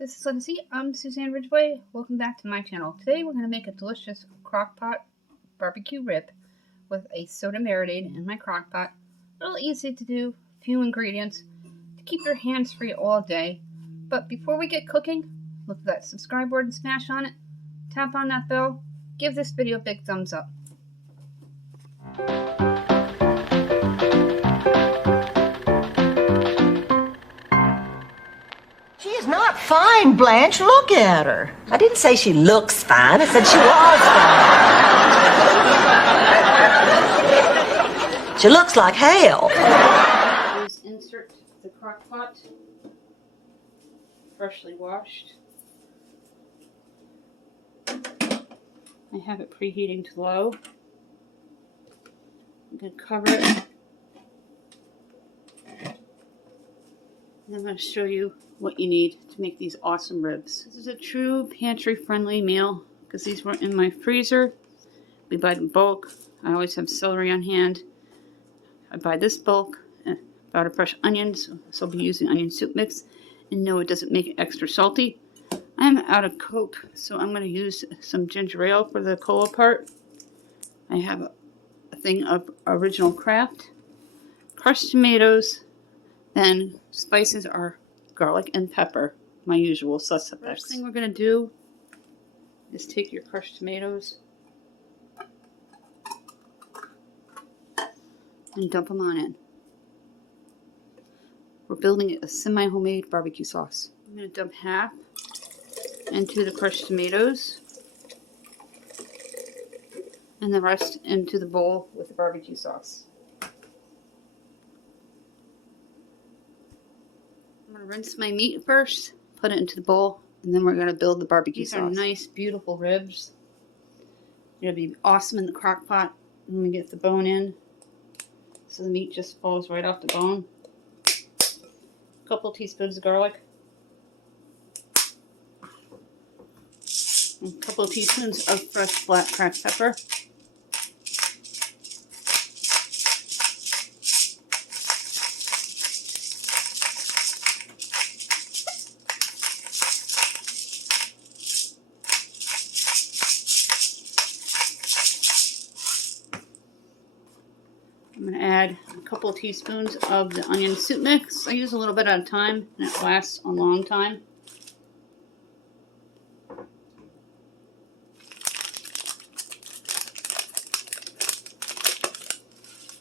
This is Lindsay. I'm Suzanne Ridgway. Welcome back to my channel. Today we're going to make a delicious crock-pot barbecue rib with a soda marinade in my crock-pot. A little easy to do, few ingredients to keep your hands free all day. But before we get cooking, look at that subscribe button and smash on it. Tap on that bell. Give this video a big thumbs up. Not fine, Blanche. Look at her. I didn't say she looks fine. I said she was fine. She looks like hell. Just insert the crock pot, freshly washed. I have it preheating to low. I'm going to cover it. And I'm going to show you what you need to make these awesome ribs. This is a true pantry friendly meal because these were in my freezer. We buy them bulk. I always have celery on hand. I buy this bulk, about a fresh onions, so I'll be using onion soup mix. And no, it doesn't make it extra salty. I'm out of Coke, so I'm going to use some ginger ale for the cola part. I have a thing of original Kraft, crushed tomatoes, and spices are garlic and pepper, my usual suspects. First thing we're going to do is take your crushed tomatoes and dump them on in. We're building a semi-homemade barbecue sauce. I'm going to dump half into the crushed tomatoes and the rest into the bowl with the barbecue sauce. I'm going to rinse my meat first, put it into the bowl, and then we're going to build the barbecue sauce. These are nice, beautiful ribs. It'll be awesome in the crock pot. I'm going to get the bone in so the meat just falls right off the bone. A couple teaspoons of garlic. And a couple of teaspoons of fresh black cracked pepper. I'm going to add a couple of teaspoons of the onion soup mix. I use a little bit at a time, and it lasts a long time.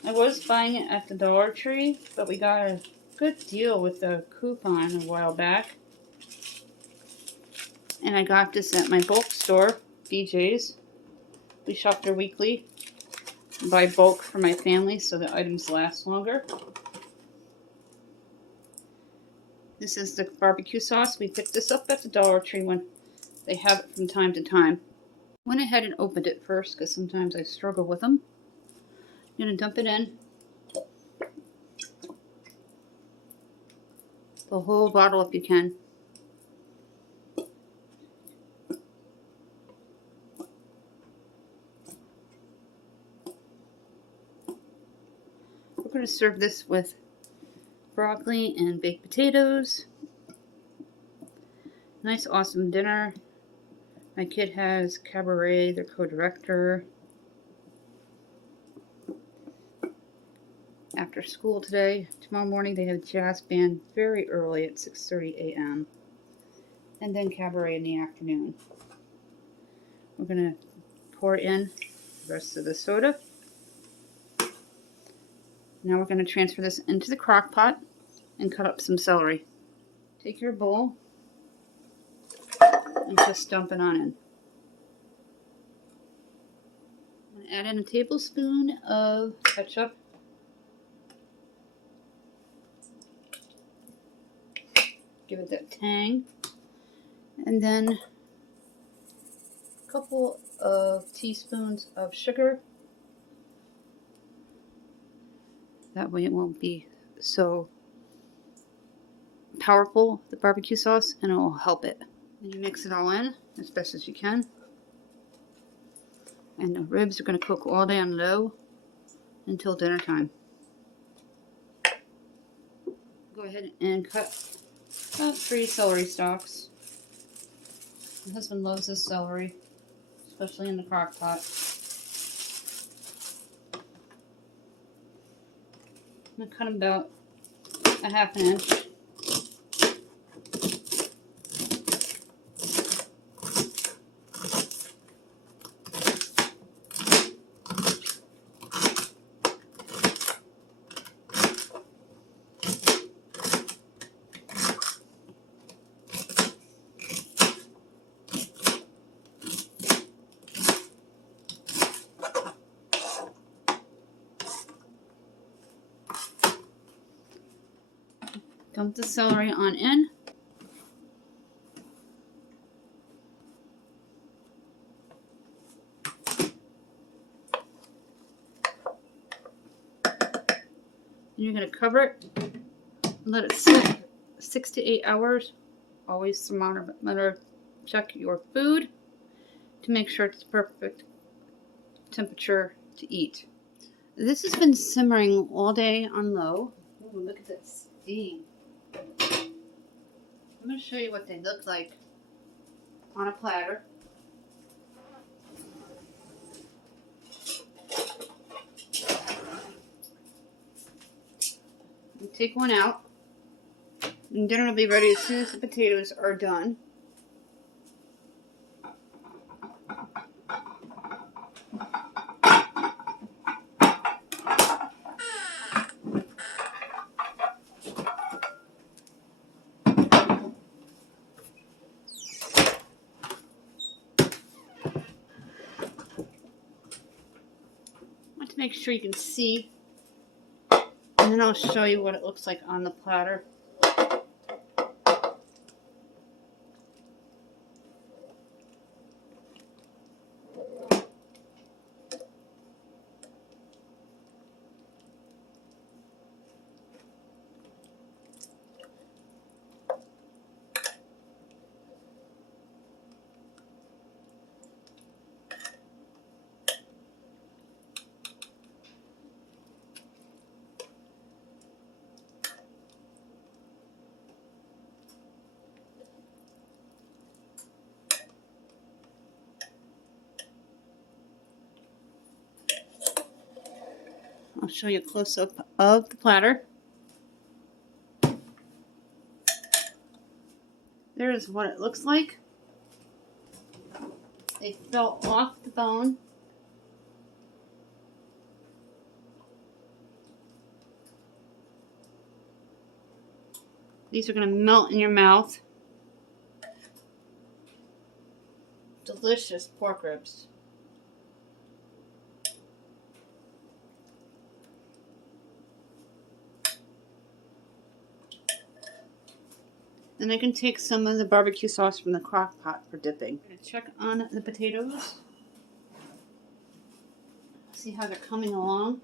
I was buying it at the Dollar Tree, but we got a good deal with the coupon a while back. And I got this at my bulk store, BJ's. We shop there weekly. Buy bulk for my family so the items last longer. This is the barbecue sauce. We picked this up at the Dollar Tree when they have it from time to time. Went ahead and opened it first because sometimes I struggle with them. I'm going to dump it in. The whole bottle if you can. We're going to serve this with broccoli and baked potatoes. Nice, awesome dinner. My kid has cabaret, their co-director. After school today. Tomorrow morning they have jazz band very early at 6:30 a.m. And then cabaret in the afternoon. We're going to pour in the rest of the soda. Now we're going to transfer this into the crock pot and cut up some celery. Take your bowl and just dump it on in. I'm going to add in a tablespoon of ketchup. Give it that tang. And then a couple of teaspoons of sugar. That way it won't be so powerful, the barbecue sauce, and it will help it. Then you mix it all in as best as you can. And the ribs are going to cook all day on low until dinner time. Go ahead and cut about 3 celery stalks. My husband loves this celery, especially in the crock pot. I'm going to cut them about a half an inch. Dump the celery on in. And you're going to cover it and let it sit 6 to 8 hours. Always thermometer check your food to make sure it's perfect temperature to eat. This has been simmering all day on low. Ooh, look at that steam. I'm going to show you what they look like on a platter. You take one out, and dinner will be ready as soon as the potatoes are done. To make sure you can see, and then I'll show you what it looks like on the platter. I'll show you a close-up of the platter. There's what it looks like. They fell off the bone. These are going to melt in your mouth. Delicious pork ribs. Then I can take some of the barbecue sauce from the crock pot for dipping. I'm going to check on the potatoes. See how they're coming along.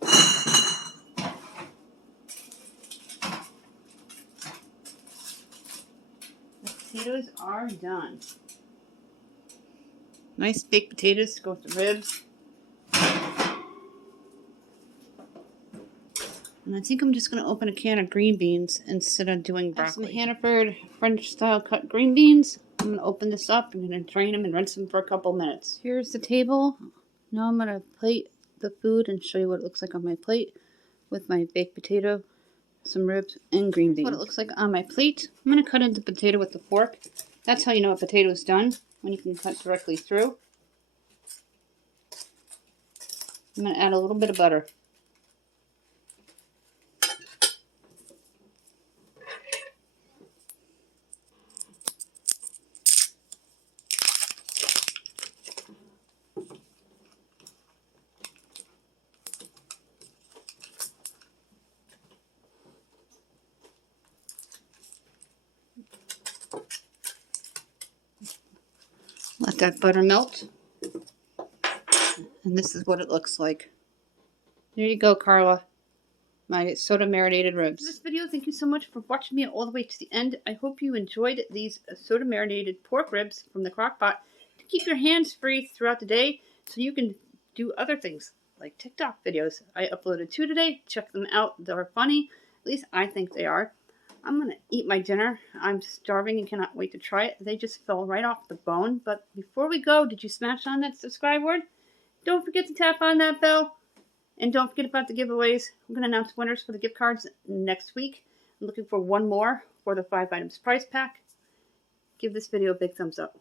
The potatoes are done. Nice baked potatoes to go with the ribs. And I think I'm just going to open a can of green beans instead of doing broccoli. Some Hannaford French style cut green beans. I'm going to open this up. I'm going to drain them and rinse them for a couple minutes. Here's the table. Now I'm going to plate the food and show you what it looks like on my plate with my baked potato, some ribs, and green beans. What it looks like on my plate. I'm going to cut into the potato with the fork. That's how you know a potato is done, when you can cut directly through. I'm going to add a little bit of butter. Let that butter melt. And this is what it looks like. There you go, Carla. My soda marinated ribs. This video, thank you so much for watching me all the way to the end. I hope you enjoyed these soda marinated pork ribs from the crock pot to keep your hands free throughout the day so you can do other things like TikTok videos. I uploaded 2 today. Check them out. They're funny. At least I think they are. I'm going to eat my dinner. I'm starving and cannot wait to try it. They just fell right off the bone. But before we go, did you smash on that subscribe word? Don't forget to tap on that bell. And don't forget about the giveaways. I'm going to announce winners for the gift cards next week. I'm looking for one more for the 5 items price pack. Give this video a big thumbs up.